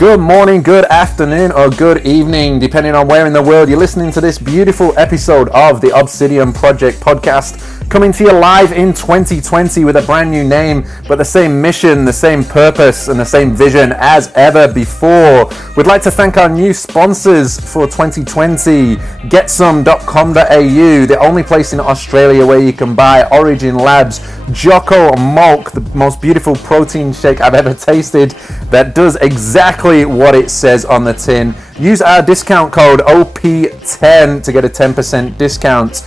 Good morning, good afternoon, or good evening, depending on where in the world you're listening to this beautiful episode of the Obsidian Project podcast, coming to you live in 2020 with a brand new name, but the same mission, the same purpose, and the same vision as ever before. We'd like to thank our new sponsors for 2020, getsome.com.au, the only place in Australia where you can buy Origin Labs Jocko Milk, the most beautiful protein shake I've ever tasted that does exactly what it says on the tin. Use our discount code OP10 to get a 10% discount,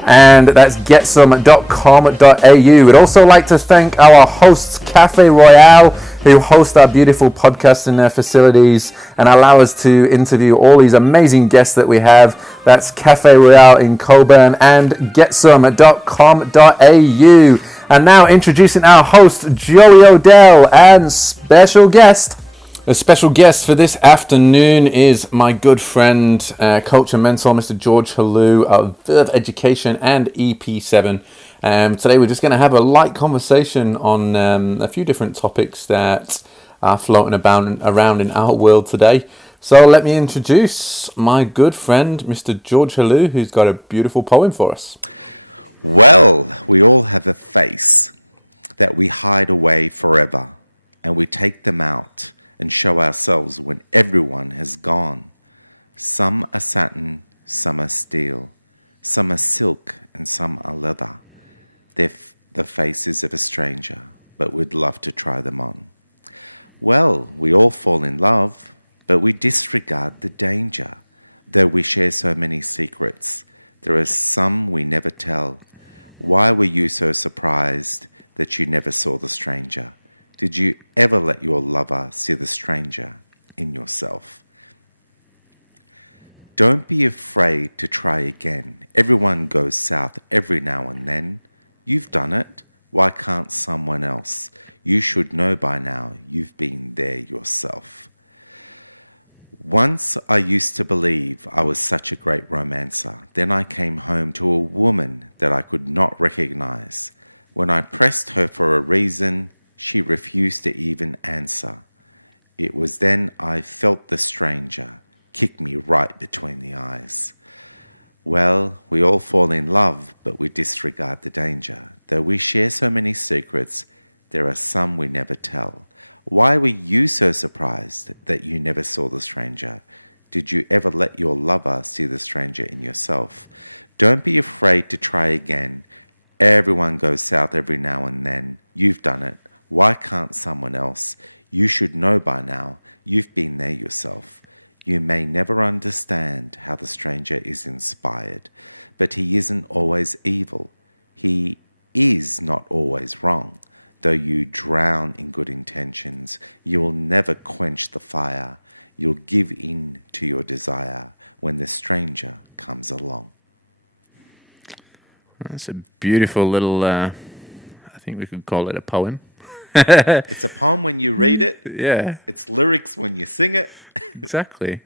and that's getsome.com.au. We'd also like to thank our hosts, Cafe Royale, who host our beautiful podcast in their facilities and allow us to interview all these amazing guests that we have. That's Cafe Royale in Coburn and getsome.com.au. And now introducing our host, Joey Odell, and special guest. A special guest for this afternoon is my good friend, coach and mentor, Mr. George Helou of Verve Education and EP7. Today we're just going to have a light conversation on a few different topics that are floating around in our world today. So let me introduce my good friend, Mr. George Helou, who's got a beautiful poem for us. Well, we all have a face that we hide away forever, and we take them out and show ourselves when everyone has gone. Some are satin, some are steel, some are silk, and some are leather. They're the faces of a stranger, but we'd love to try them on. Well, we all fall in love, but we disregard the danger. Though we share so many secrets, there are some we never tell. Why were you so surprised that you never saw the stranger? Did you ever let your lover see the stranger in yourself? Don't be afraid to try again. Everyone goes south every now and then. You've done it. Why can't someone else? You should know by now. You've been there yourself. Once I used to believe I was such a great romancer. Then I came home to a woman that I could not recognize. When I pressed her for a reason, she refused to even answer. It was then I felt the stranger kick me right between the eyes. Well, we all fall in love, but we disregard the danger. Though we share so many secrets, there are some we never tell. Why were you so surprised that you never saw the stranger? Did you ever let your lover see the stranger in yourself? Don't be afraid to try again. Everyone goes south every now and then. You've done it. Why can't someone else? You should know by now. You've been there yourself. You may never understand how the stranger is inspired, but he isn't always evil. He is not always wrong. Though you drown in good intentions, you will never quench the fire. You'll give in to your desire when the stranger comes along. That's a beautiful little, I think we could call it a poem. It's a poem when you read it. Yeah. It's lyrics when you sing it. Exactly.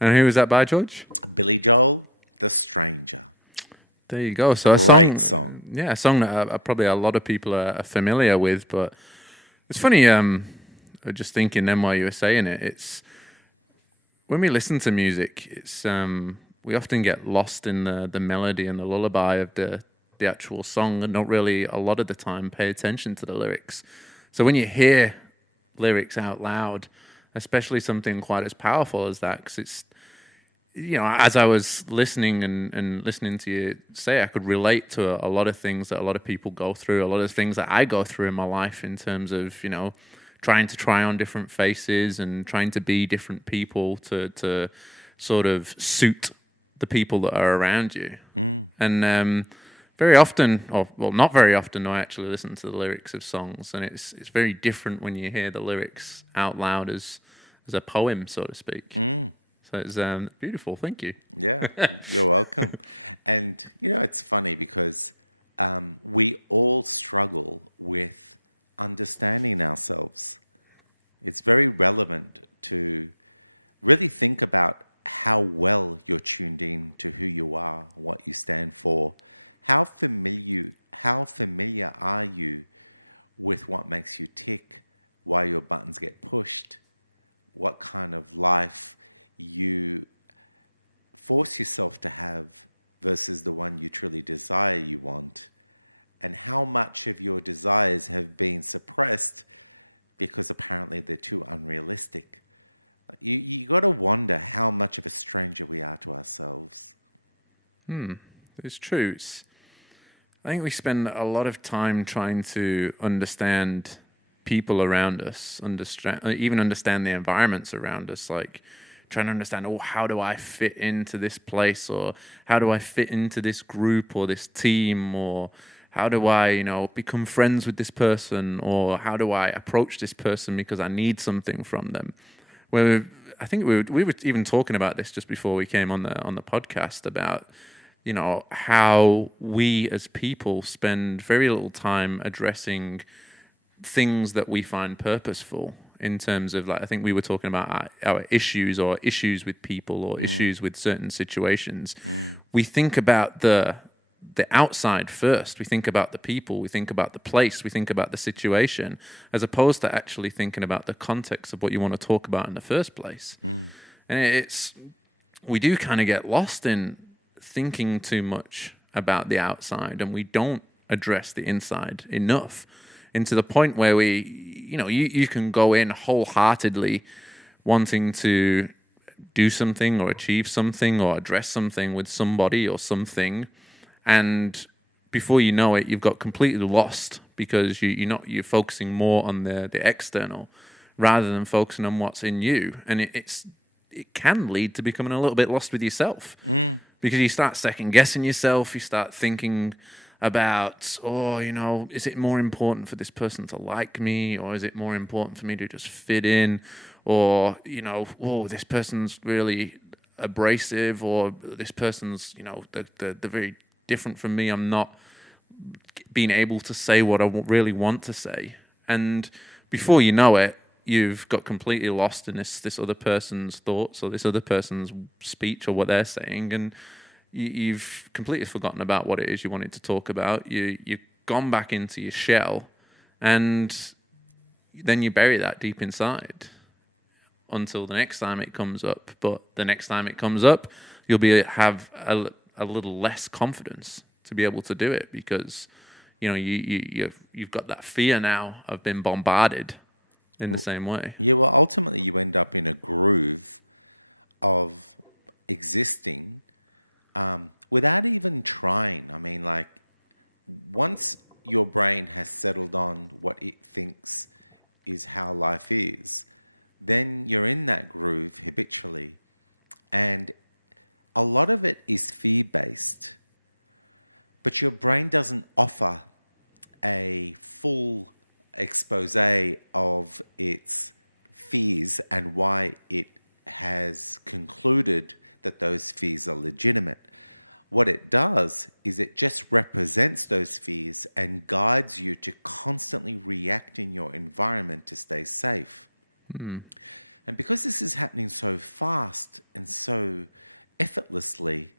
And who was that by, George? Billy Joel, The Stranger. There you go. So Great song. Yeah, a song that probably a lot of people are familiar with. But it's funny, I was just thinking then while you were saying it, it's when we listen to music, it's we often get lost in the melody and the lullaby of the actual song and don't really, a lot of the time, pay attention to the lyrics. So when you hear lyrics out loud, especially something quite as powerful as that, because it's, you know, as I was listening and listening to you say, I could relate to a lot of things that a lot of people go through, a lot of things that I go through in my life in terms of, you know, trying to try on different faces and trying to be different people to sort of suit the people that are around you. And very often, or well, not very often, do I actually listen to the lyrics of songs, and it's very different when you hear the lyrics out loud as a poem, so to speak. So it's beautiful. Thank you. Yeah, you're welcome. And, you know, it's funny because we all struggle with understanding ourselves. It's very relevant to really think about how well you're tuned in to who you are, what you stand for. How familiar are you with what makes you tick, why your buttons get pushed, what kind of life you force yourself to have versus the one you truly desire you want, and how much of your desires have been suppressed because apparently they're too unrealistic. You got to wonder how much of a stranger we are to ourselves. It's true. I think we spend a lot of time trying to understand people around us, even understand the environments around us, like trying to understand, how do I fit into this place, or how do I fit into this group or this team, or how do I, become friends with this person, or how do I approach this person because I need something from them. Where I think we were even talking about this just before we came on the podcast about, how we as people spend very little time addressing things that we find purposeful, in terms of, like, I think we were talking about our issues with people, or issues with certain situations. We think about the outside first. We think about the people, we think about the place, we think about the situation, as opposed to actually thinking about the context of what you want to talk about in the first place. And we do kind of get lost in thinking too much about the outside, and we don't address the inside enough, into the point where you can go in wholeheartedly wanting to do something or achieve something or address something with somebody or something, and before you know it, you've got completely lost, because you're focusing more on the external rather than focusing on what's in you. And it can lead to becoming a little bit lost with yourself, because you start second guessing yourself. You start thinking about, is it more important for this person to like me, or is it more important for me to just fit in, or, this person's really abrasive, or this person's, they're very different from me. I'm not being able to say what I really want to say. And before you know it, you've got completely lost in this other person's thoughts, or this other person's speech, or what they're saying, and you've completely forgotten about what it is you wanted to talk about. You've gone back into your shell, and then you bury that deep inside until the next time it comes up. But the next time it comes up, you'll have a little less confidence to be able to do it, because you've got that fear now of being bombarded in the same way. Yeah, well, ultimately you end up in a groove of existing without even trying. I mean, like, once your brain has settled on what it thinks is how life is, then you're in that groove habitually. And a lot of it is fear-based, but your brain doesn't offer a full expose of its fears and why it has concluded that those fears are legitimate. What it does is it just represents those fears and guides you to constantly react in your environment to stay safe. And because this is happening so fast and so effortlessly,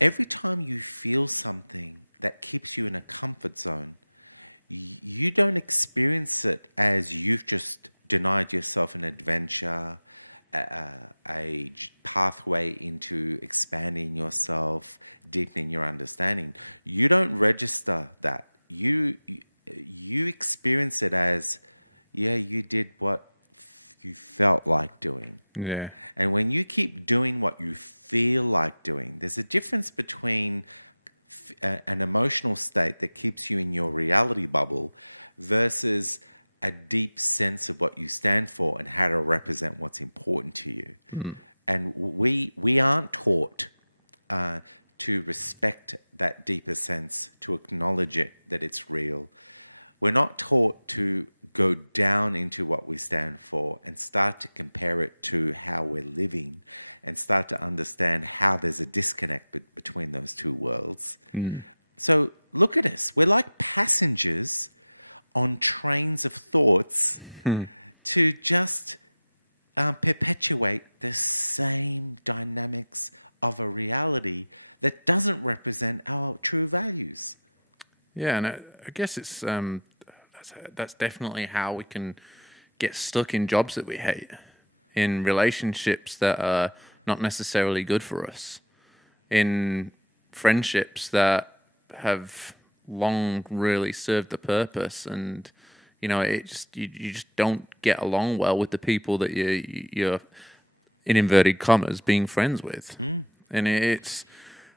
every time you feel something that keeps you in a comfort zone, you don't experience it as you've just denied yourself an adventure, a pathway into expanding yourself, deepening your understanding. You don't register that. You experience it as, you did what you felt like doing. Yeah. And when you keep doing what you feel like doing, there's a difference between an emotional state that keeps you in your reality bubble versus a deep sense of what you stand for and how to represent what's important to you. And we aren't taught to respect that deeper sense, to acknowledge it, that it's real. We're not taught to go down into what we stand for and start to compare it to how we're living and start to understand how there's a disconnect between those two worlds. So look at us. We're like passengers on trains of thoughts to just perpetuate the same dynamics of a reality that doesn't represent our true values. Yeah, and I guess it's that's definitely how we can get stuck in jobs that we hate, in relationships that are not necessarily good for us, in friendships that have long really served the purpose, and it just you just don't get along well with the people that you're in inverted commas being friends with, and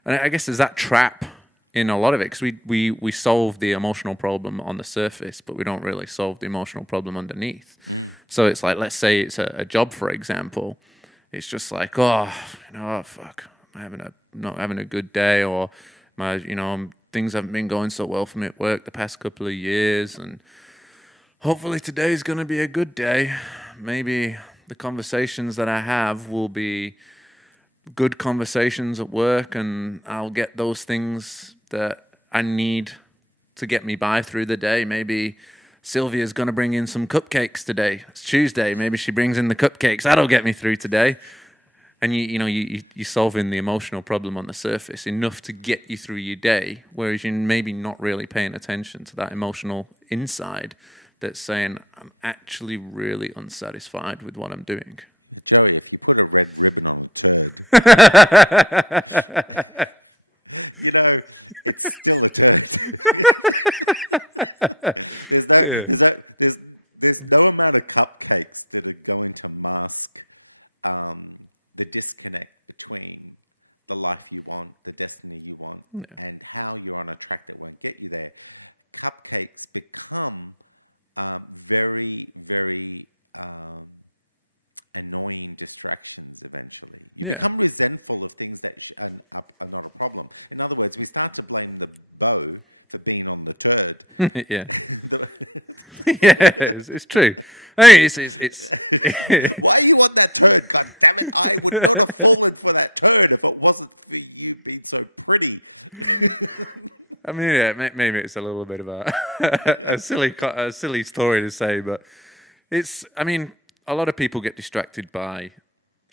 I guess there's that trap in a lot of it, because we solve the emotional problem on the surface, but we don't really solve the emotional problem underneath. So it's like, let's say it's a job, for example. It's just like, fuck, I'm not having a good day, or things haven't been going so well for me at work the past couple of years, and hopefully today's going to be a good day. Maybe the conversations that I have will be good conversations at work, and I'll get those things that I need to get me by through the day. Maybe Sylvia's going to bring in some cupcakes today. It's Tuesday. Maybe she brings in the cupcakes. That'll get me through today. And you're solving the emotional problem on the surface enough to get you through your day, whereas you're maybe not really paying attention to that emotional inside that's saying, I'm actually really unsatisfied with what I'm doing. Joey, if you put a red ribbon on a turd, it's still a turd. There's no amount of cupcakes that are going to mask the disconnect between the life you want, the destiny you want, and how you're on a track that won't get you there. Cupcakes become very, very annoying distractions eventually. You become resentful of things that are not a problem. In other words, we start to blame the bow for being on the turd. Yeah. It's true. Hey, it's Why are you on that turd? God damn it. I would not have fallen for that turd if it wasn't for you being so pretty. I mean, maybe it's a little bit of a silly story to say, but a lot of people get distracted by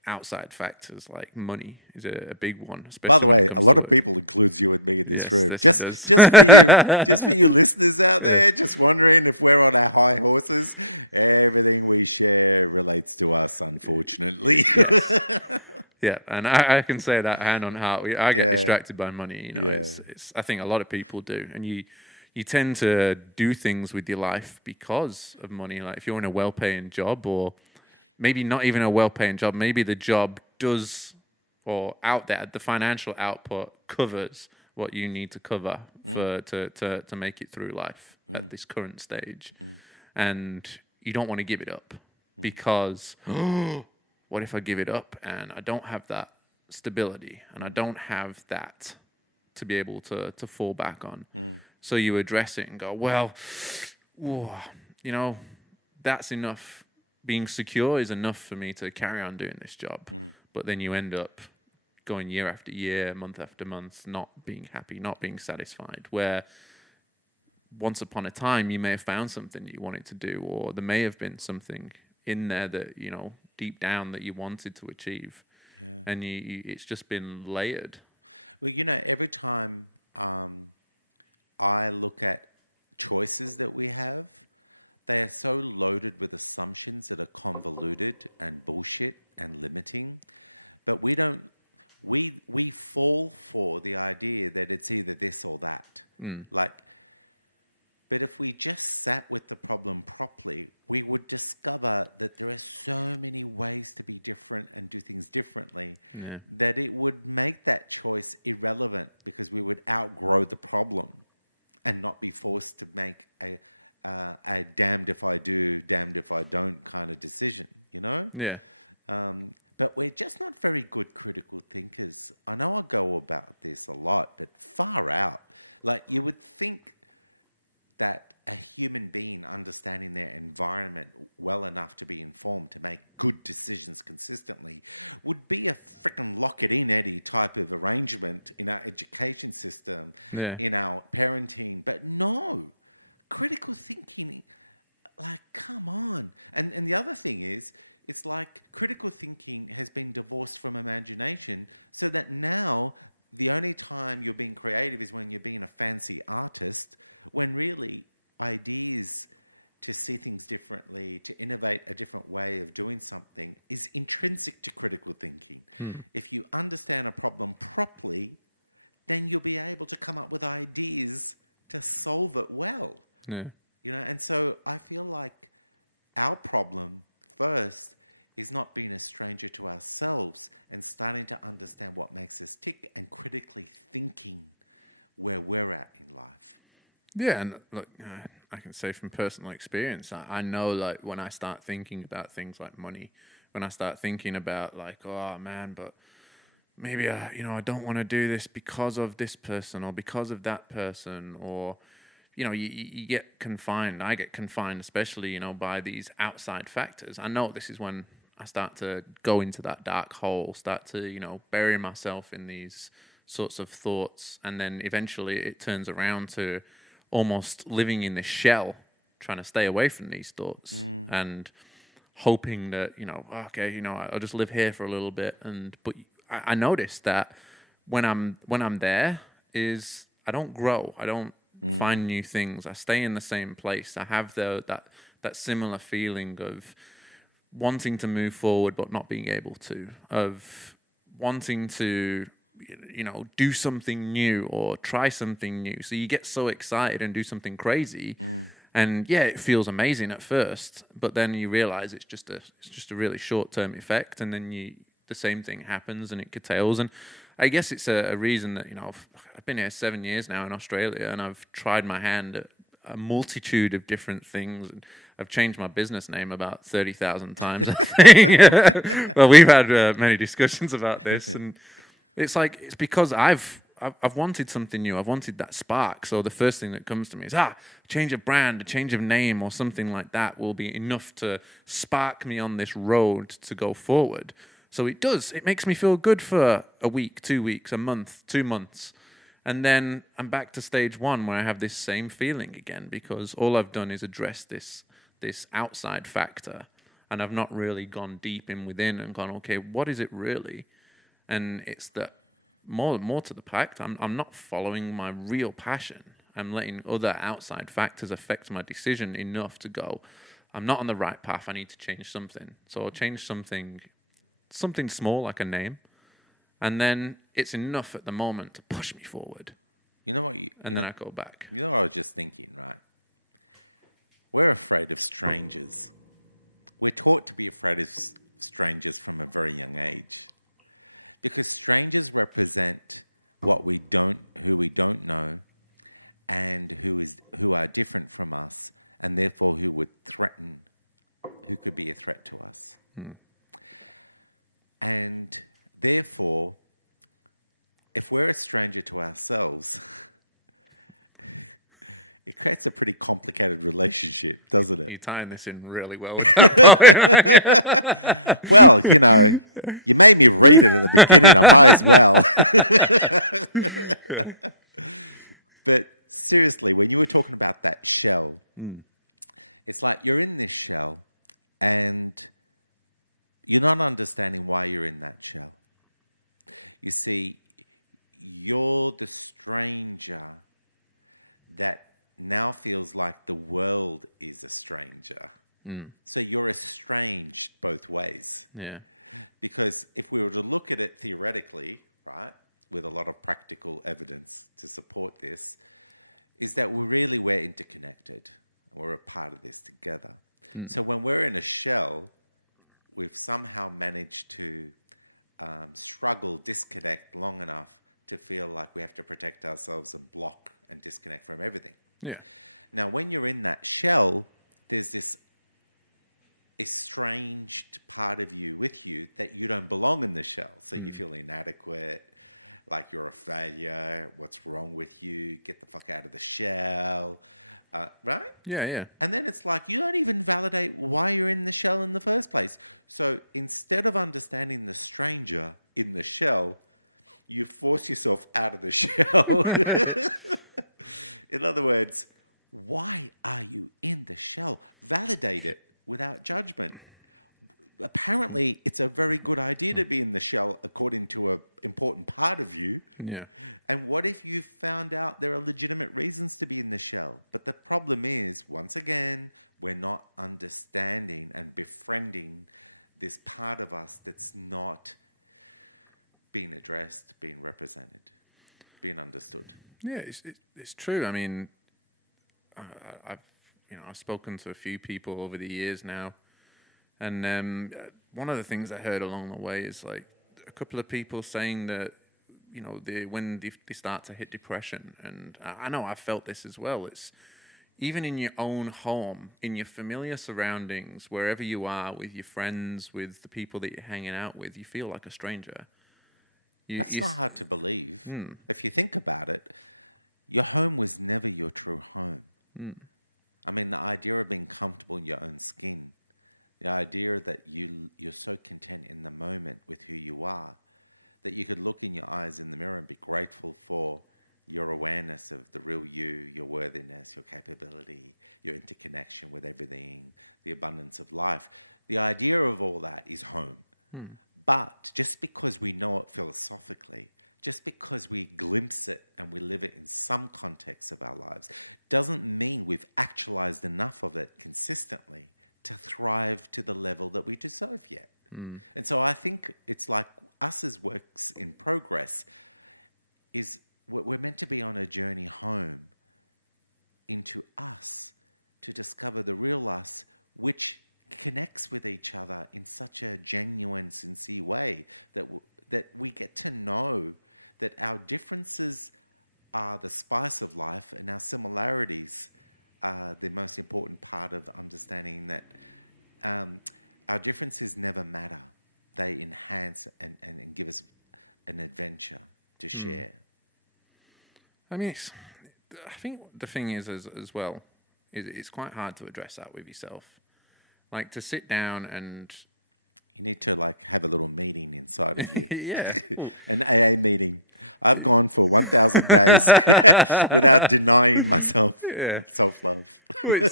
outside factors, like money is a big one. By the way, a lot of people includes you and me in this room. Just for you listeners out there, just wondering if we're on our high horses. Everything we share relates to us, unfortunately. Yeah, and I can say that hand on heart. I get distracted by money. I think a lot of people do, and you tend to do things with your life because of money. Like if you're in a well-paying job, or maybe not even a well-paying job, maybe the job does, or out there, the financial output covers what you need to cover to make it through life at this current stage. And you don't want to give it up because what if I give it up and I don't have that stability and I don't have that to be able to fall back on. So you address it and go, well, that's enough. Being secure is enough for me to carry on doing this job. But then you end up going year after year, month after month, not being happy, not being satisfied, where once upon a time you may have found something that you wanted to do, or there may have been something in there that, deep down that you wanted to achieve. And it's just been layered. Well, every time I look at choices that we have, they are so loaded with assumptions that are convoluted and bullshit and limiting. But we fall for the idea that it's either this or that. But if we just sat with the problem properly, we would discover that there are so many ways to be different and do things differently that it would make that choice irrelevant, because we would outgrow the problem and not be forced to make a damned if I do, damned if I don't kind of decision, Yeah. But we're just not very good critical thinkers. I know I go about this a lot, but far out. Like, you would think that a human being understanding their environment well enough to be informed to make good decisions consistently would be a freaking lock it in, Eddie type of arrangement in our education system, in our parenting. But no, critical thinking, like, come on. And the other thing is, it's like critical thinking has been divorced from imagination, so that now the only time you're being creative is when you're being a fancy artist, when really ideas to see things differently, to innovate a different way of doing something is intrinsic to critical thinking. If you understand a problem properly, then you'll be able to come up with ideas to solve it well. Yeah. You know, and so I feel like our problem first is not being a stranger to ourselves and starting to understand what makes us tick and critically thinking where we're at in life. Yeah, and look, I can say from personal experience, I know, like, when I start thinking about things like money, when I start thinking about, like, oh man, but maybe I don't want to do this because of this person or because of that person, or you get confined. I get confined, especially by these outside factors. I know this is when I start to go into that dark hole, start to bury myself in these sorts of thoughts, and then eventually it turns around to almost living in this shell, trying to stay away from these thoughts and hoping that, I'll just live here for a little bit. But I noticed that when I'm there is I don't grow. I don't find new things. I stay in the same place. I have that similar feeling of wanting to move forward but not being able to, of wanting to do something new or try something new. So you get so excited and do something crazy, and yeah, it feels amazing at first, but then you realize it's just a really short-term effect, and then the same thing happens and it curtails. And I guess it's a reason that I've been here 7 years now in Australia, and I've tried my hand at a multitude of different things. And I've changed my business name about 30,000 times, I think. Well, we've had many discussions about this, and it's because I've wanted something new. I've wanted that spark. So the first thing that comes to me is, change of brand, a change of name, or something like that will be enough to spark me on this road to go forward. So it does. It makes me feel good for a week, 2 weeks, a month, 2 months. And then I'm back to stage one where I have this same feeling again, because all I've done is address this outside factor, and I've not really gone deep in within and gone, okay, what is it really? And it's that more to the fact, I'm not following my real passion. I'm letting other outside factors affect my decision enough to go, I'm not on the right path. I need to change something. So I'll change something small like a name, and then it's enough at the moment to push me forward. You know what? Then I go back. You know what I was just thinking, right? We're afraid of strangers. We're taught to be afraid of strangers from a very young age, because strangers represent who we don't know, and who are different from us, and therefore who could be a threat to us. And therefore, if we're a stranger to ourselves, it creates a pretty complicated relationship, doesn't it? You're tying this in really well. Well, you made me read it at the beginning. I might as well. But seriously, when you were talking about that shell, it's like you're in this shell and you're not understanding why you're in that shell. You see, you're the stranger that now feels like the world is a stranger. So you're estranged both ways. Yeah. Because if we were to look at it theoretically, right, with a lot of practical evidence to support this, is that we're interconnected. We're a part of this together. So when we're in a shell, we've somehow managed to disconnect long enough to feel like we have to protect ourselves and block and disconnect from everything. Yeah. Now, when you're in that shell, there's this estranged part of you with you that you don't belong in the shell. So you feel inadequate, like you're a failure. What's wrong with you? Get the fuck out of the shell. Right? Yeah, yeah. And then it's like you don't even validate why you're in the shell in the first place. So instead of understanding the stranger in the shell, you force yourself out of the shell. In other words, why are you in the shell? Validate it without judgment. apparently it's a very good idea to be in the shell according to an important part of you. Yeah. And what if you found out there are legitimate reasons to be in the shell? But the problem is, once again, we're not understanding and befriending this part of us that's not being addressed, being represented, being understood. Yeah, it's true. I mean, I've spoken to a few people over the years now, and one of the things I heard along the way is like a couple of people saying that when they start to hit depression, and I know I've felt this as well. It's even in your own home, in your familiar surroundings, wherever you are, with your friends, with the people that you're hanging out with, you feel like a stranger. That's not hard to believe. If you think about it, your home was never your true home. I mean, the idea of being comfortable in your own skin, the idea that you're so content in the moment with who you are, that you could look in your eyes in the mirror and be grateful for your awareness of the real you, your worthiness, your capability, your interconnection with everything, the abundance of life. The idea of all that is home. But just because we know it philosophically, just because we glimpse it and we live it in some context of our lives, doesn't mean we've actualized enough of it consistently to thrive to the level that we deserve yet. And so I think it's like us as works in progress is we're meant to be on a journey home into us to discover the real us, which connects with each other in such a genuine, sincere way that we get to know that our differences are the spice of life and our similarities are the most important part of understanding that our differences never matter. They enhance and give us an adventure to share. I mean, I think the thing is as well, it's quite hard to address that with yourself. Like to sit down and... You need to like have a little meeting inside of you. Yeah. An AA meeting. I've gone for 1,000 days without denying myself self-love. Well,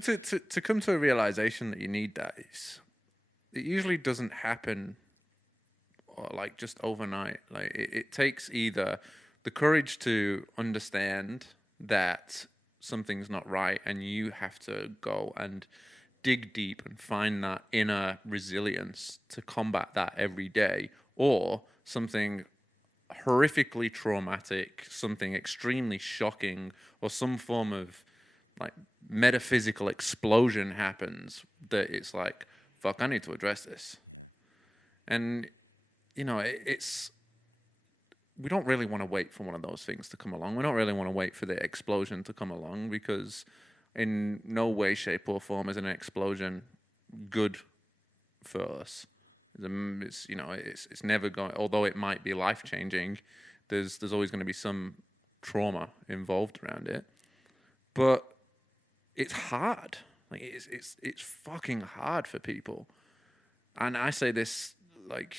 to come to a realization that you need that, it usually doesn't happen like just overnight. Like it takes either the courage to understand that something's not right and you have to go and dig deep and find that inner resilience to combat that every day, or something horrifically traumatic, something extremely shocking, or some form of like metaphysical explosion happens that it's like, fuck, I need to address this. Yeah. And it's we don't really want to wait for one of those things to come along. We don't really want to wait for the explosion to come along, because in no way, shape, or form is an explosion good for us. It's never going. Although it might be life changing, there's always going to be some trauma involved around it. But it's hard. Like it's fucking hard for people. And I say this like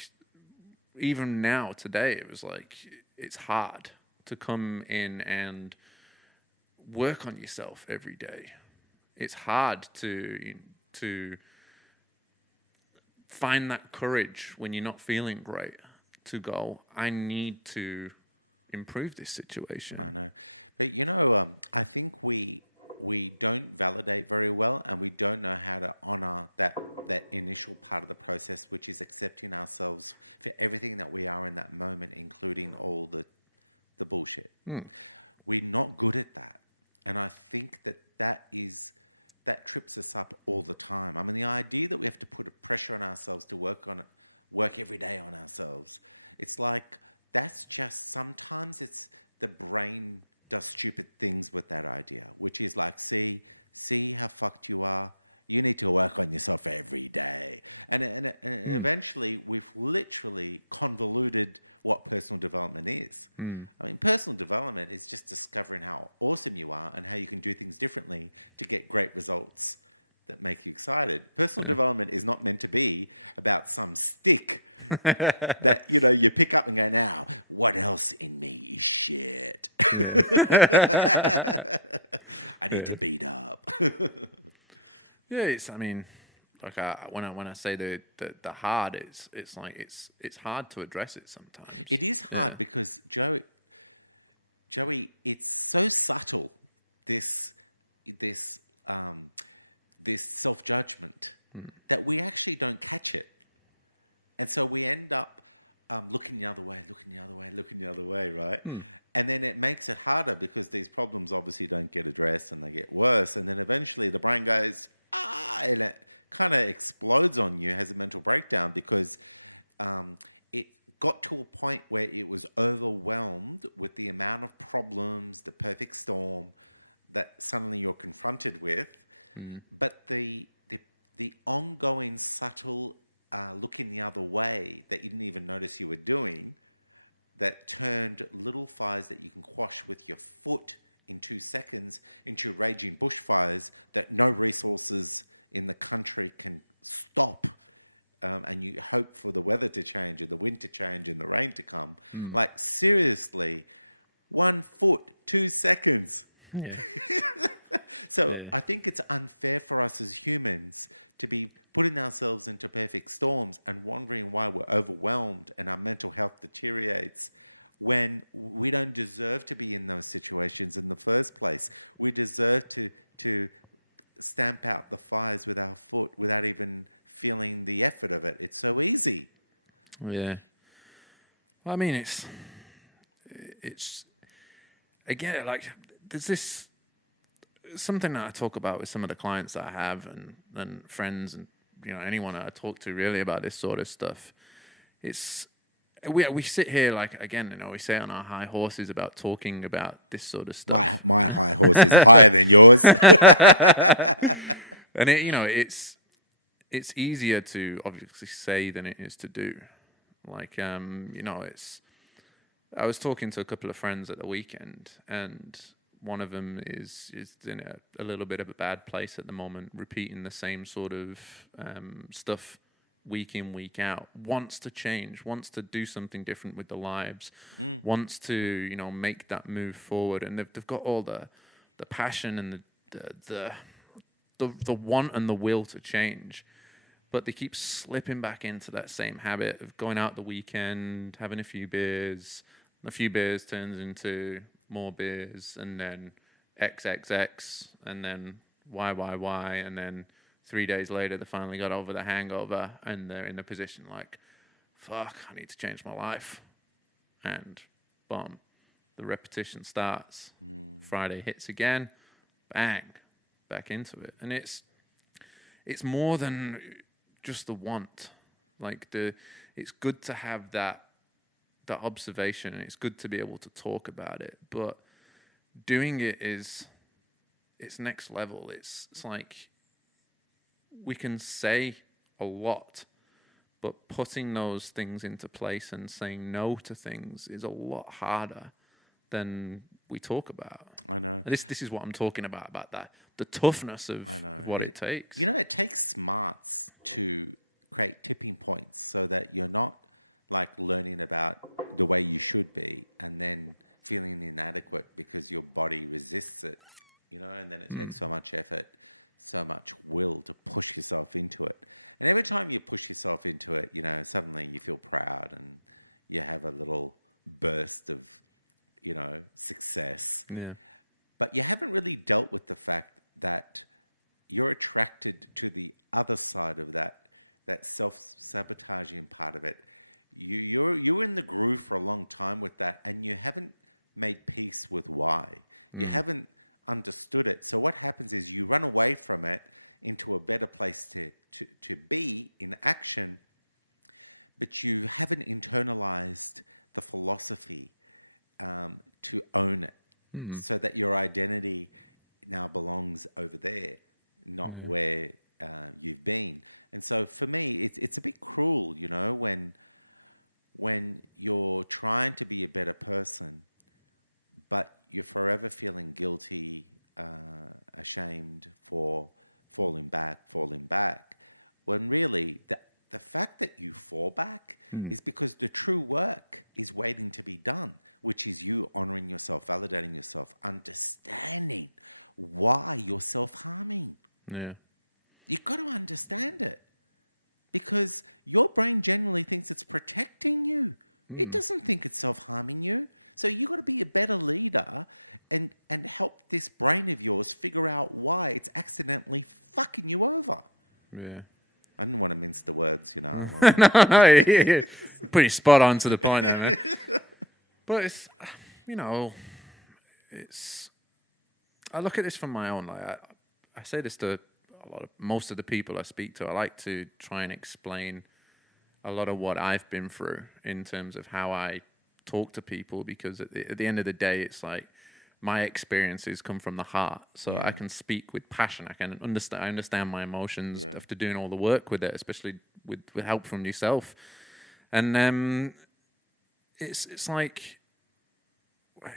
even now today. It was like it's hard to come in and work on yourself every day. It's hard to find that courage when you're not feeling great to go, I need to improve this situation. I know. But I think we don't validate very well, and we don't know how to honor that initial part of the process, which is accepting ourselves for everything that we are in that moment, including all the bullshit. We're not good at that. And I think that trips us up all the time. I mean, the idea that we have to put a pressure on ourselves to work every day on ourselves, it's like that's just sometimes it's the brain does stupid things with that idea, which is like, see how fucked you are. You need to work on yourself every day. And eventually we've literally convoluted what personal development is. I mean, personal development is just discovering how awesome you are and how you can do things differently to get great results that make you excited. Personal development is not meant to be about some stick that, you pick up and go, now, what else in me is shit? I need to beat up. Yeah, Like when I say the hard, it's like it's hard to address it sometimes. It is hard because Joey, it's so subtle. This this this self judgment that we actually don't catch it, and so we end up looking the other way, looking the other way, right? And then it makes it harder because these problems obviously don't get addressed and they get worse, and then eventually the brain goes and it kind of explodes on you, has a mental breakdown because it got to a point where it was overwhelmed with the amount of problems, the perfect storm that suddenly you're confronted with. But the ongoing subtle looking the other way that you didn't even notice you were doing, that turned little fires that you can quash with your foot in 2 seconds into raging bushfires that no resources in the country can stop. And you hope for the weather to change and the wind to change and the rain to come. Like, seriously, 1 foot, 2 seconds. Yeah. So I think it's unfair for us as humans to be putting ourselves into perfect storms and wondering why we're overwhelmed and our mental health deteriorates when we don't deserve to be in those situations in the first place. We deserve to stamp out the fires with our foot without even feeling the effort of it. It's so easy. Yeah. Well, I mean, it's again, like, there's this something that I talk about with some of the clients that I have and friends and, you know, anyone that I talk to really about this sort of stuff. It's we sit here, like, again, you know, we sit on our high horses about talking about this sort of stuff. My high horse is higher than yours. And it, you know, it's easier to obviously say than it is to do. Like, you know, I was talking to a couple of friends at the weekend, and one of them is in a little bit of a bad place at the moment, repeating the same sort of stuff week in, week out, wants to change, wants to do something different with their lives, wants to, you know, make that move forward. And they've got all the passion and the want and the will to change. But they keep slipping back into that same habit of going out the weekend, having a few beers. A few beers turns into more beers, and then XXX, and then Y, and then 3 days later they finally got over the hangover, and they're in a position like, fuck, I need to change my life. And boom, the repetition starts. Friday hits again, bang, back into it. And it's more than just the want. Like, it's good to have that observation, and it's good to be able to talk about it, but doing it it's next level. It's like, we can say a lot, but putting those things into place and saying no to things is a lot harder than we talk about. I know. This is what I'm talking about that, the toughness of what it takes. You know, it takes smarts to create tipping points so that you're not like learning about the way you should be and then feeling inadequate because your body resists it, you know, and then it takes so much effort, so much will to push yourself into it. And every time you push yourself into it, you know, suddenly you feel proud and you have a little burst of, you know, success. Yeah. But you haven't really dealt with the fact that you're attracted to the other side of that self-sabotaging part of it. You're in the groove for a long time with that, and you haven't made peace with why. You haven't understood it. So what happens is you run away from it into a better place to be in action, but you haven't internalized the philosophy to own it, so that your identity now belongs over there, not where you've been. And so for me, it's a bit cruel, you know, when you're trying to be a better person, but you're forever feeling guilty, ashamed for falling back, when really the fact that you fall back is because the true work is waiting to be done, which is you honoring yourself, validating yourself, understanding why you're self-harming. Yeah. you've got to understand it, because your brain generally thinks it's protecting you. It doesn't think it's self-harming you. So you got to be a better leader and help this brain of yours figure out why it's accidentally fucking you over. Yeah. I didn't want to mince the words, you know. No, pretty spot on to the point there, man. But it's, you know, I look at this from my own, like, I say this to most of the people I speak to. I like to try and explain a lot of what I've been through in terms of how I talk to people, because at the end of the day, it's like my experiences come from the heart, so I can speak with passion. I can understand my emotions after doing all the work with it, especially with help from yourself. And it's like,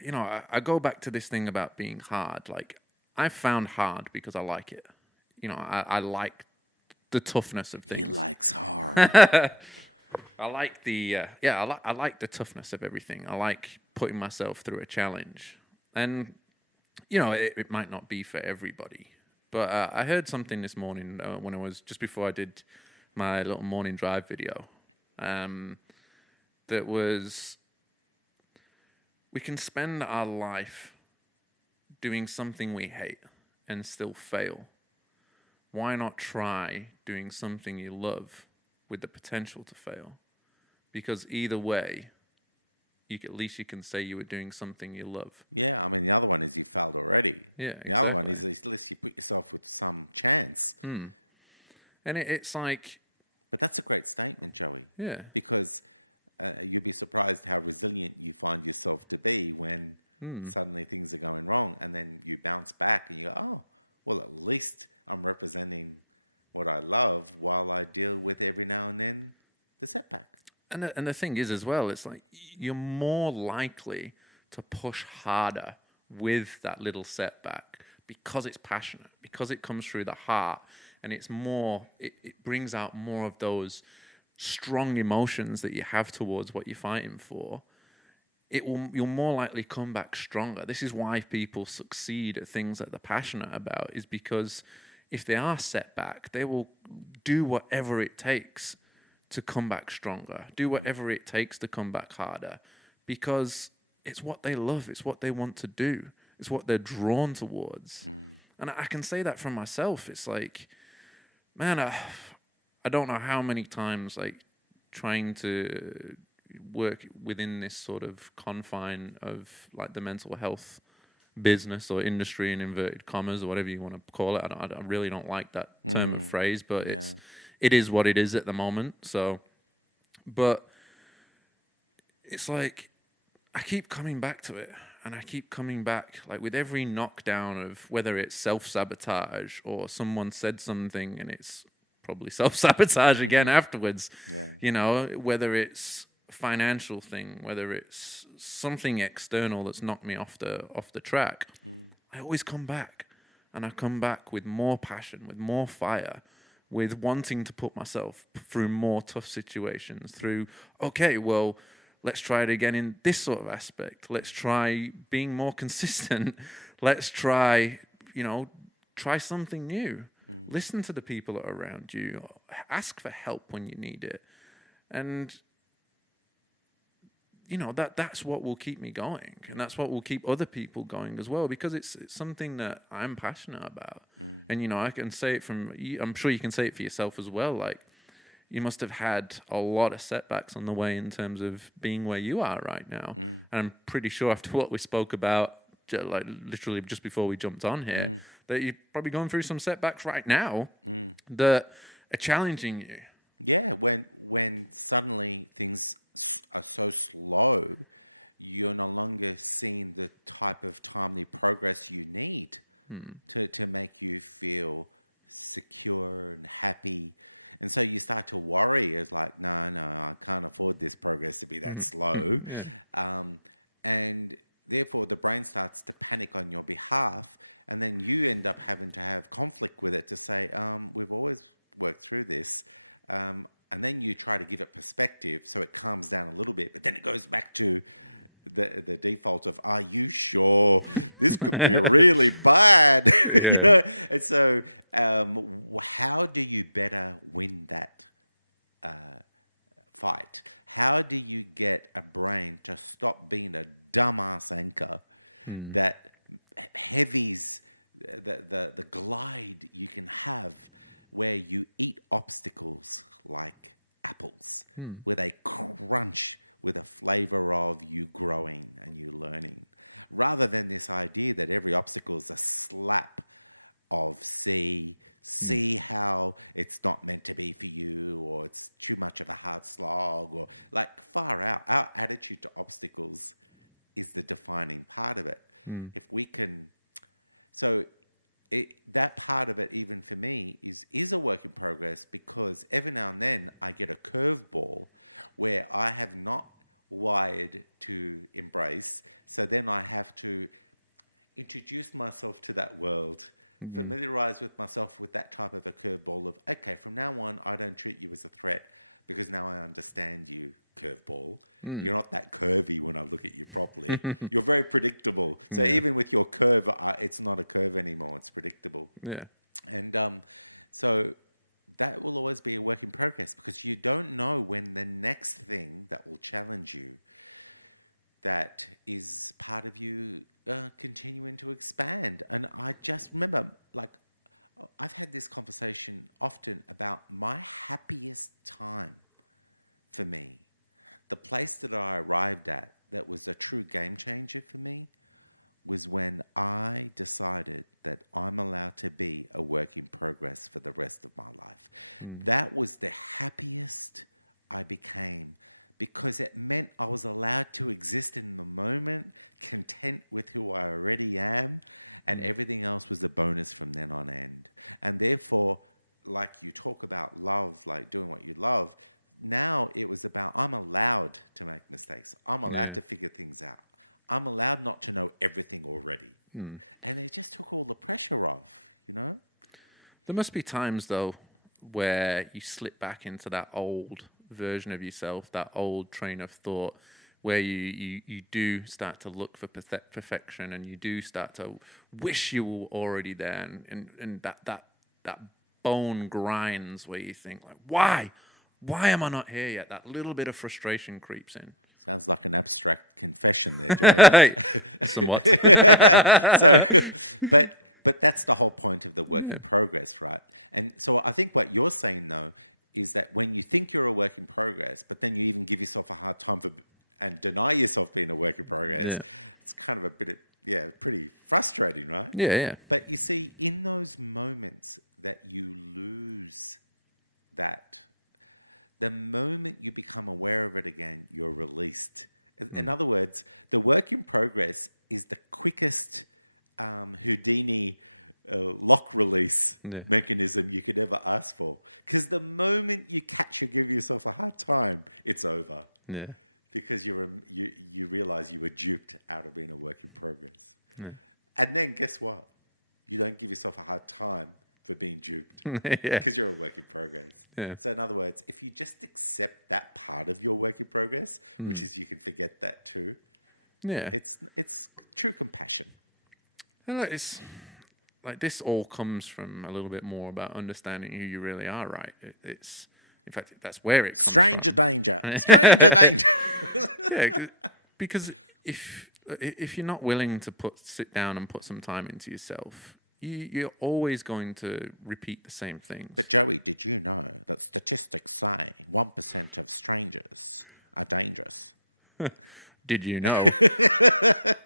you know, I go back to this thing about being hard. Like, I found hard because I like it. You know, I like the toughness of things. He likes hard. I like I like the toughness of everything. I like putting myself through a challenge. And, you know, it might not be for everybody. But I heard something this morning when just before I did my little morning drive video, that was, we can spend our life doing something we hate and still fail. Why not try doing something you love with the potential to fail? Because either way, at least you can say you were doing something you love. Yeah, I mean, the other one is you failed already. Yeah, exactly. The other one is at least you put yourself with some chance. And it's like... But that's a great statement, Joey. Yeah. Because you'd be surprised how resilient you find yourself to be when suddenly things are going wrong, and then you bounce back and you go, oh, well, at least I'm representing what I love while I deal with every now and then the setback. And the thing is as well, it's like you're more likely to push harder with that little setback because it's passionate, because it comes through the heart, and it's more, it brings out more of those strong emotions that you have towards what you're fighting for. You'll more likely come back stronger. This is why people succeed at things that they're passionate about, is because if they are set back, they will do whatever it takes to come back stronger, do whatever it takes to come back harder, because it's what they love, it's what they want to do, it's what they're drawn towards. And I can say that from myself. It's like, man, I don't know how many times, like, trying to work within this sort of confine of, like, the mental health business or industry in inverted commas or whatever you want to call it. I really don't like that term of phrase, but it is what it is at the moment. So, but it's like I keep coming back to it, and I keep coming back, like, with every knockdown of whether it's self-sabotage or someone said something and it's probably self-sabotage again afterwards. You know, whether it's financial thing, whether it's something external that's knocked me off the track, I always come back, and I come back with more passion, with more fire, with wanting to put myself through more tough situations, through, okay, well, let's try it again in this sort of aspect. Let's try being more consistent. Let's try, you know, try something new. Listen to the people that are around you. Ask for help when you need it. And, you know, that's what will keep me going. And that's what will keep other people going as well, because it's something that I'm passionate about. And, you know, I can say it I'm sure you can say it for yourself as well. Like, you must have had a lot of setbacks on the way in terms of being where you are right now. And I'm pretty sure after what we spoke about, like literally just before we jumped on here, that you're probably going through some setbacks right now that are challenging you. Yeah, when suddenly things are so slow, you're no longer seeing the type of timely progress you need to make you feel secure and happy. And so you start to worry as like, no, I can't afford this progress to be that slow. And therefore the brain starts to panic on your behalf, and then you end up having to have conflict with it to say, we've always worked through this. And then you try to give it perspective so it calms down a little bit, but then it goes back to the default of, are you sure this could be really bad? You know? And so how do you better win that fight? How do you get a brain to stop being a dumbass anchor that heavies the glide you can have where you eat obstacles like apples, where they crunch with a flavor of you growing and you learning, rather than this idea that every obstacle is a slap of see how it's not meant to be for you, or it's too much of a hard slog, or like far out. Our attitude to obstacles is the defining part of it. If we can, so that part of it, even for me, is a work in progress, because every now and then I get a curveball where I have not wired to embrace. So then I have to introduce myself to that world, familiarize with myself with that type of a curveball of, okay, from now on, I don't treat you as a threat because now I understand you, curveball. You're not that curvy when I look at you properly. You're very predictable. So even with your curve, it's not a curve anymore. It's predictable. Yeah. And so that will always be a work in progress, because you don't know when the next thing that will challenge you, that is part of you continuing to expand. And I just remember, like, I've had this conversation often about my happiest time for me. The place that I arrived at that was a true game changer for me was when I decided that I'm allowed to be a work in progress for the rest of my life. That was the happiest I became, because it meant I was allowed to exist in the moment, content with who I already am, and everything else was a bonus from then on end. And therefore, like you talk about love, like doing what you love, now it was about, I'm allowed to make mistakes. I'm allowed to figure things out. I'm allowed not to know everything already. And it just took all the pressure off, you know? There must be times, though, where you slip back into that old version of yourself, that old train of thought, where you do start to look for perfection, and you do start to wish you were already there, and that bone grinds, where you think, like, why am I not here yet? That little bit of frustration creeps in. Sounds like an abstract confession there, Joe. Somewhat. But that's the whole point of the work in progress, right? And so I think what you're saying, though, is that when you think you're a work in progress, but then you even give yourself a hard time and deny yourself being a work in progress, it's kind of a bit of, pretty frustrating, right? Yeah. But you see, in those moments that you lose that, the moment you become aware of it again, you're released. In other words, the work in progress is the quickest Houdini lock release mechanism you could ever ask for. Because the moment you give yourself a hard time, it's over. Yeah. Because you realize you were duped out of being a work in progress. Yeah. And then guess what? You don't give yourself a hard time for being duped, because you're a work in progress. Yeah. So in other words, if you just accept that part of your work in progress, which is you can forget that too, it's true compassion. And it's like, this all comes from a little bit more about understanding who you really are, right? It's, in fact, that's where it comes Stranger from. danger. Stranger danger. Yeah, because if you're not willing to sit down and put some time into yourself, you're always going to repeat the same things. But Joey, did you know that statistics say 1% of strangers are dangerous? Did you know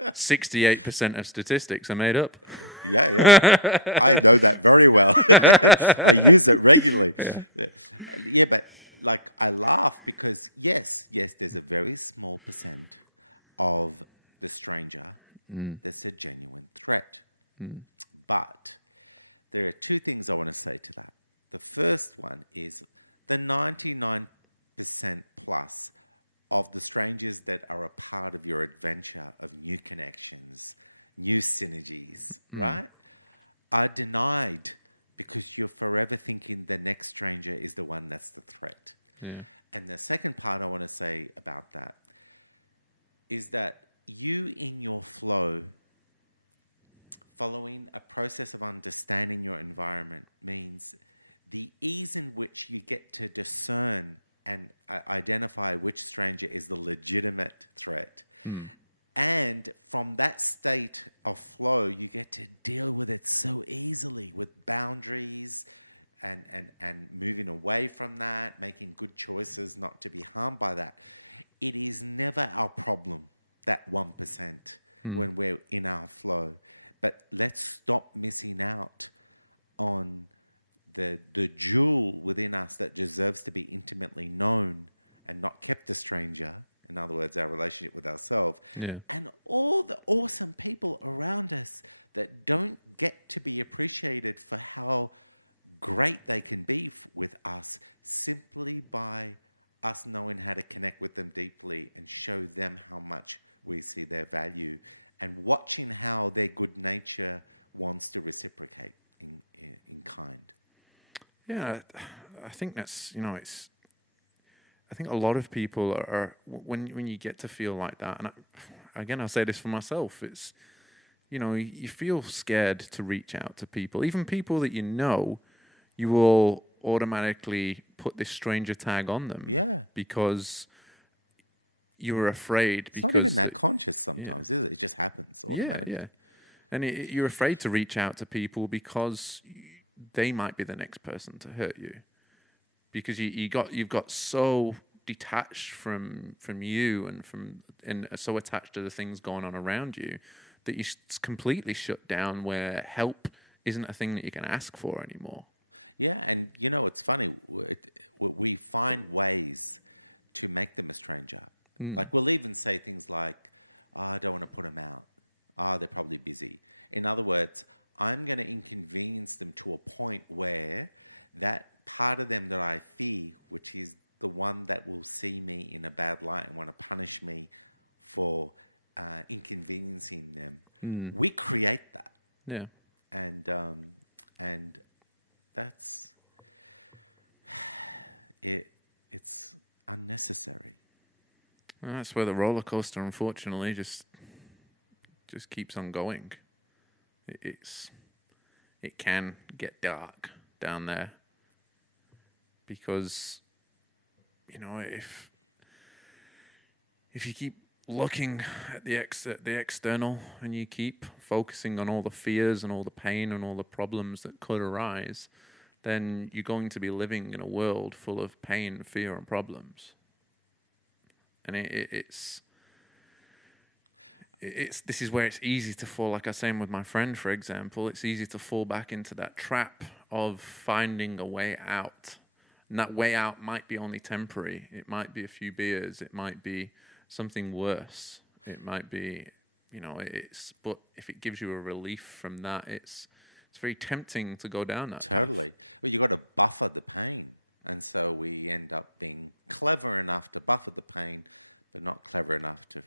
68% of statistics are made up? Yeah. I know that very well. I use it regularly. Yeah, but like, I laugh because yes, there's a very small percent of the stranger that's a genuine threat. But there are two things I want to say to that. The first one is the 99% plus of the strangers that are a part of your adventure of new connections, new synergies, right, are denied because you're forever thinking the next stranger is the one that's the threat. Yeah. And the second part I want to say about that is that you in your flow, following a process of understanding your environment means the ease in which you get to discern and identify which stranger is the legitimate threat. And from that state of flow, you get to deal with it so easily with boundaries and moving away from that, making good choices not to be harmed by that. It is never our problem, that 1%, when we're in our flow. But let's stop missing out on the jewel within us that deserves to be intimately known and not kept a stranger. In other words, our relationship with ourselves. Yeah. And all the awesome people around us that don't get to be appreciated for how great they can be with us simply by us knowing how to connect with them deeply and show them how much we see their value and watching how their good nature wants to reciprocate in kind. Yeah, I think that's, it's, I think a lot of people are when you get to feel like that, and again, I'll say this for myself, it's, you feel scared to reach out to people, even people that you will automatically put this stranger tag on them. Yeah. Because you were afraid. It's not even that conscious sometimes, is it? It just happens automatically. Yeah. And you're afraid to reach out to people because they might be the next person to hurt you. Because you've got so detached from you and so attached to the things going on around you that you completely shut down, where help isn't a thing that you can ask for anymore. Yeah, and it's funny. We find ways to make them a stranger. Like we'll even say things like, "Oh, I don't want to put them out. They're probably busy." In other words, I'm going to inconvenience them to a point where that part of them that I fear, which is the one that will see me in a bad light and want to punish me for inconveniencing them, we create that. Yeah. And that's it. It's unnecessary. Well, that's where the roller coaster, unfortunately, just keeps on going. It can get dark down there because if you keep looking at the external and you keep focusing on all the fears and all the pain and all the problems that could arise, then you're going to be living in a world full of pain, fear, and problems. And this is where it's easy to fall, like I was saying with my friend, for example, it's easy to fall back into that trap of finding a way out. And that way out might be only temporary. It might be a few beers. It might be something worse. It might be, but if it gives you a relief from that, it's very tempting to go down that Totally. path. Well, you got to buffer the pain. And so we end up being clever enough to buffer the pain, but not clever enough to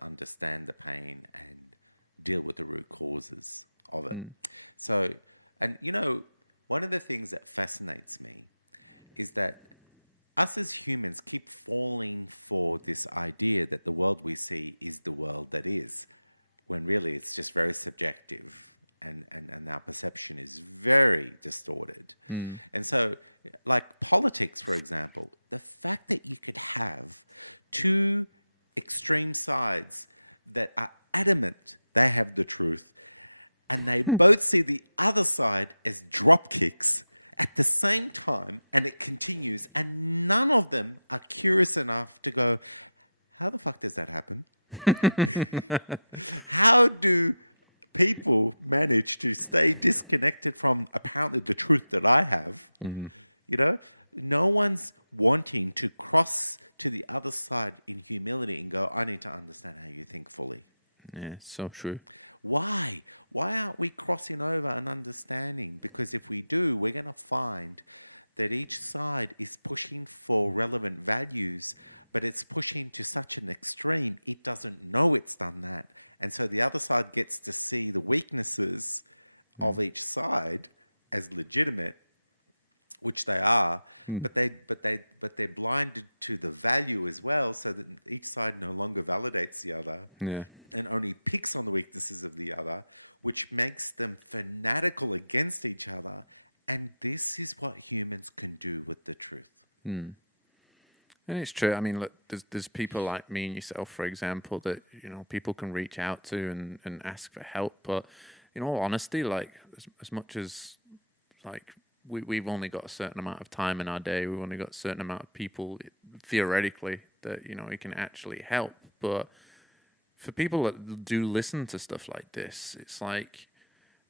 understand the pain and deal with the root causes of it. So, and one of the things that fascinates me is that us as humans keep falling for this idea that the world we see is the world that is, when really it's just very subjective. And our perception is very distorted. And so, like politics, for example, the fact that you could have two extreme sides that are adamant they have the truth, and they both see the other side as drop kicks at the same time, and it continues, and none of them are curious enough to go, how the fuck does that happen? How do people manage to stay disconnected from apparently the truth that I have? No one's wanting to cross to the other side in humility and go, I need to understand how you think fully. Yeah, so true. Why? Why aren't we crossing over and understanding? Because if we do, we're going to find that each side is pushing for relevant values, but it's pushing to such an extreme, it doesn't know it's done that. And so the other side gets to see the weaknesses of each side as legitimate, which they are, but they're blinded to the value as well, so that each side no longer validates the other, Yeah. and only picks on the weaknesses of the other, which makes them fanatical against each other. And this is what humans can do with the truth. And it's true. I mean, look, there's people like me and yourself, for example, that, you know, people can reach out to and ask for help. But in all honesty, like, as much as, like, we've only got a certain amount of time in our day, we've only got a certain amount of people, theoretically, that, you know, we can actually help. But for people that do listen to stuff like this, it's like,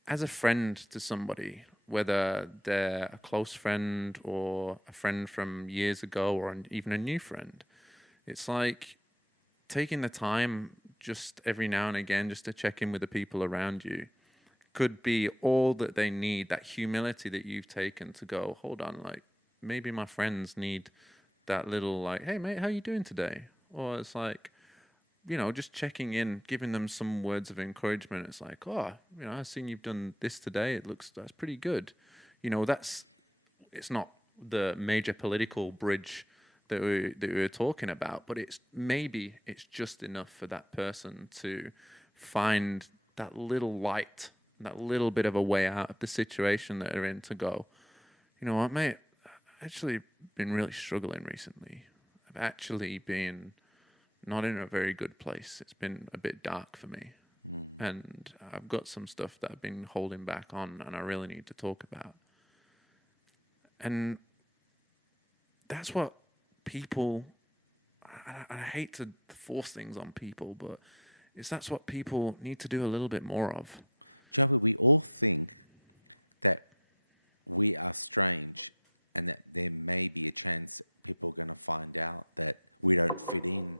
as a friend to somebody, whether they're a close friend or a friend from years ago or even a new friend, it's like taking the time just every now and again just to check in with the people around you could be all that they need. That humility that you've taken to go, hold on, like, maybe my friends need that little, like, hey mate, how you doing today? Or it's like, you know, just checking in, giving them some words of encouragement. It's like, oh, you know, I've seen you've done this today. That's pretty good. You know, it's not the major political bridge that we were talking about, but it's just enough for that person to find that little light, that little bit of a way out of the situation that they're in, to go, you know what, mate, I've actually been really struggling recently. I've actually been not in a very good place. It's been a bit dark for me. And I've got some stuff that I've been holding back on and I really need to talk about. And that's what people, I hate to force things on people, but that's what people need to do a little bit more of. Joey, we all think that we are strange and that there may be a chance people are going to find out that we don't fit in.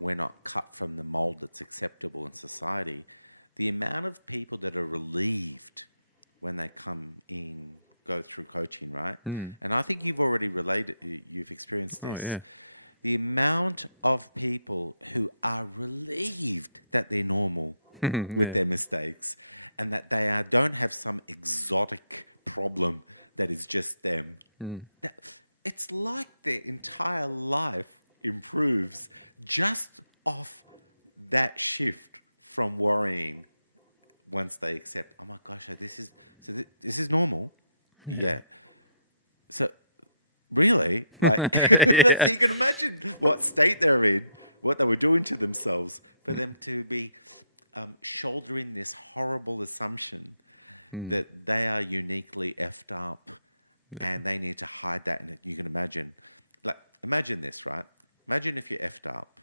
We're not cut from the mold that's acceptable in society. The amount of people that are relieved when they come in, go through coaching, right? And I think you've already you've experienced this. Oh, yeah. The amount of people who are relieved that they're normal with their mistakes and that they don't have some exotic problem that is just them. It's like their entire life improves just off that shift from worrying once they accept, oh my gosh, this is normal. Yeah. So really, like, so you can imagine what state they're in, what they were doing to themselves for them to be shouldering this horrible assumption that they are uniquely effed up and they need to hide that. And you can imagine, like, imagine this, right? Imagine if you're effed up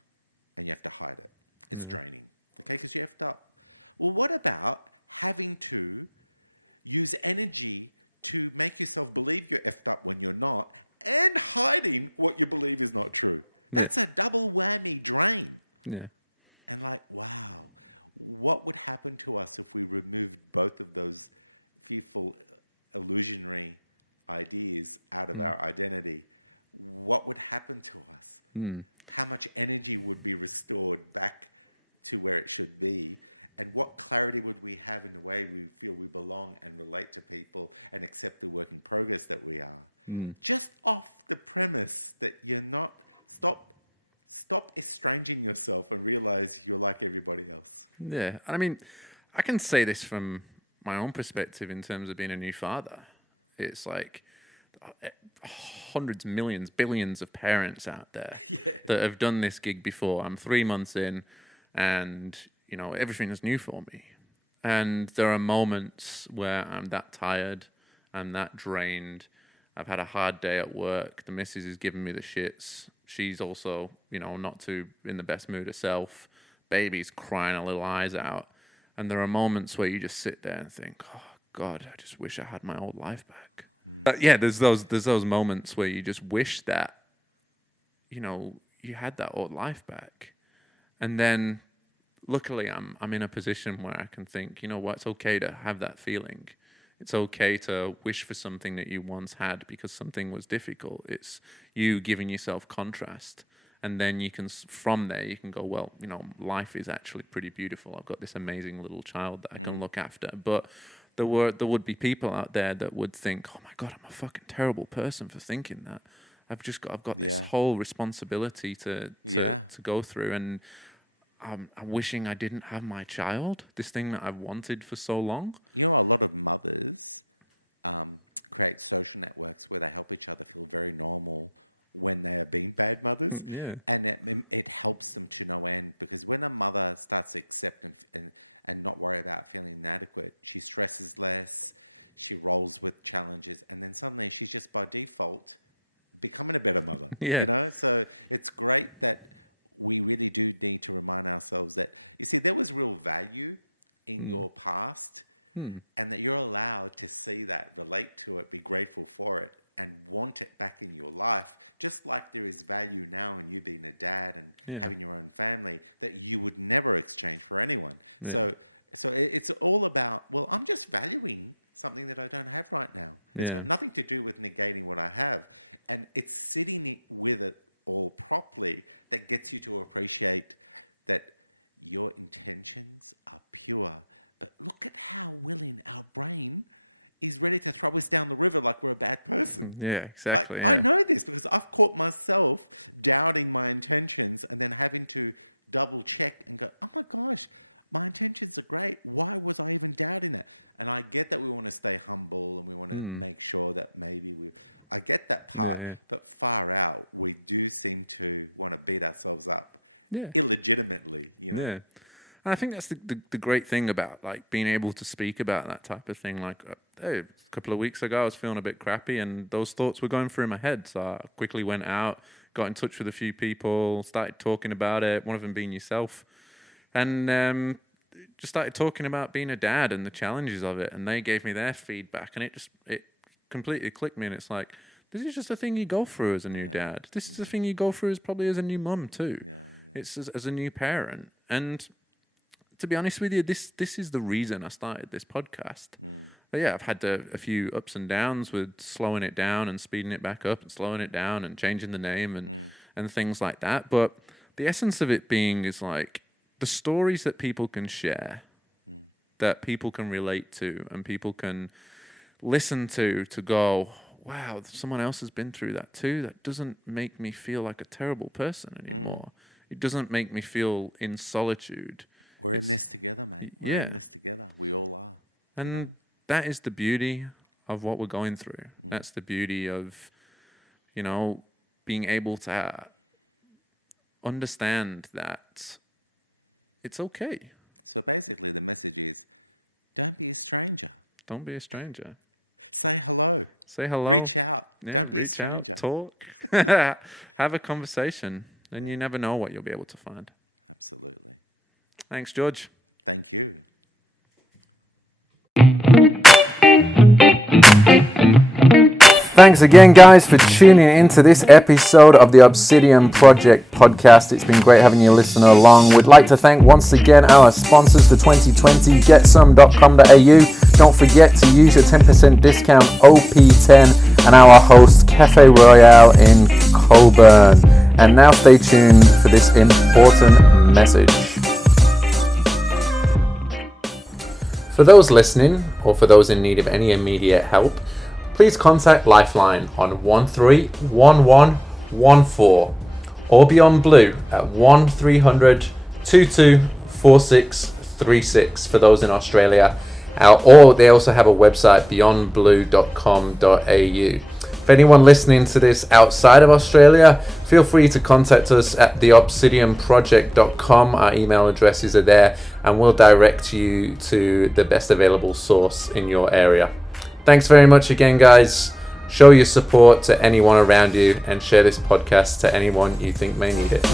and you have to hide it. It's draining, okay, because you're effed up. Well, what about having to use energy to make yourself believe you're effed up when you're not, and hiding what you believe is not true? That's a double whammy drain. Yeah. And like, wow, what would happen to us if we removed both of those fearful, illusionary ideas out of our identity? What would happen to us? How much energy would be restored back to where it should be? And what clarity would we have in the way we feel we belong and relate to people and accept the work in progress that we are? Just off the premise that you're not... Stop estranging yourself and realize you're like everybody else. Yeah. I mean, I can say this from my own perspective in terms of being a new father. It's like hundreds, millions, billions of parents out there that have done this gig before. I'm 3 months in and, you know, everything is new for me. And there are moments where I'm that tired, I'm that drained, I've had a hard day at work, the missus is giving me the shits. She's also, you know, not too in the best mood herself. Baby's crying her little eyes out. And there are moments where you just sit there and think, oh, God, I just wish I had my old life back. Yeah, there's those moments where you just wish that, you know, you had that old life back. And then, luckily, I'm in a position where I can think, you know what, it's okay to have that feeling. It's okay to wish for something that you once had because something was difficult. It's you giving yourself contrast. And then you can, from there, you can go, well, you know, life is actually pretty beautiful. I've got this amazing little child that I can look after. But there would be people out there that would think, oh my God, I'm a fucking terrible person for thinking that. I've got this whole responsibility to go through, and I'm wishing I didn't have my child, this thing that I've wanted for so long. You know, a lot of mothers create social networks where they help each other feel very normal when they are being bad mothers. Yeah. And it helps them to no end, because when a mother starts to accept and not worry about feeling inadequate, she stresses less, she rolls with challenges, and then suddenly she's just by default becoming a better mother. Yeah. You know, so it's great that we really do need to remind ourselves that, you see, there was real value in your past, and that you're allowed to see that, relate to it, be grateful for it, and want it back in your life, just like there is value now in you being a dad and having your own family that you would never exchange for anyone. Yeah. So it's all about, well, I'm just valuing something that I don't have right now. It's got nothing to do with negating what I have. And it's sitting with it all properly that gets you to appreciate that your intentions are pure. But look at how willing our brain is ready to throw us down the river like we're a bad person. Yeah, exactly. I know this because I've caught myself doubting my intentions and then having to double check and go, oh my gosh, my intentions are great. Why was I even doubting that? And I get that we want to stay humble and we want to make sure that maybe I get that part, but far out, we do seem to want to beat ourselves up illegitimately, you know? Yeah. And I think that's the great thing about like being able to speak about that type of thing. Like a couple of weeks ago, I was feeling a bit crappy and those thoughts were going through my head. So I quickly went out, got in touch with a few people, started talking about it, one of them being yourself. And just started talking about being a dad and the challenges of it. And they gave me their feedback and it completely clicked me. And it's like, this is just a thing you go through as a new dad. This is a thing you go through as probably as a new mum too. It's as a new parent. And to be honest with you, this is the reason I started this podcast. But yeah, I've had a few ups and downs with slowing it down and speeding it back up and slowing it down and changing the name and things like that. But the essence of it being is like the stories that people can share, that people can relate to and people can listen to go, wow, someone else has been through that too. That doesn't make me feel like a terrible person anymore. It doesn't make me feel in solitude. We're in this together, mate. We're in this together. We all are. And that is the beauty of what we're going through. That's the beauty of, you know, being able to understand that it's okay. So basically the message is, don't be a stranger. Don't be a stranger. Say hello. Say hello. Reach out. Yeah, don't be a reach stranger. Out, talk. Have a conversation. And you never know what you'll be able to find. Absolutely. Thanks, George. Thank you. Thanks again, guys, for tuning into this episode of the Obsidian Project podcast. It's been great having you listen along. We'd like to thank once again our sponsors for 2020, getsome.com.au. Don't forget to use your 10% discount OP10 and our host Cafe Royale in Coburn. And now stay tuned for this important message. For those listening, or for those in need of any immediate help, please contact Lifeline on 131114 or Beyond Blue at 1300 224636 for those in Australia. Or they also have a website, beyondblue.com.au. If anyone listening to this outside of Australia, feel free to contact us at theobsidianproject.com. Our email addresses are there and we'll direct you to the best available source in your area. Thanks very much again, guys. Show your support to anyone around you and share this podcast to anyone you think may need it.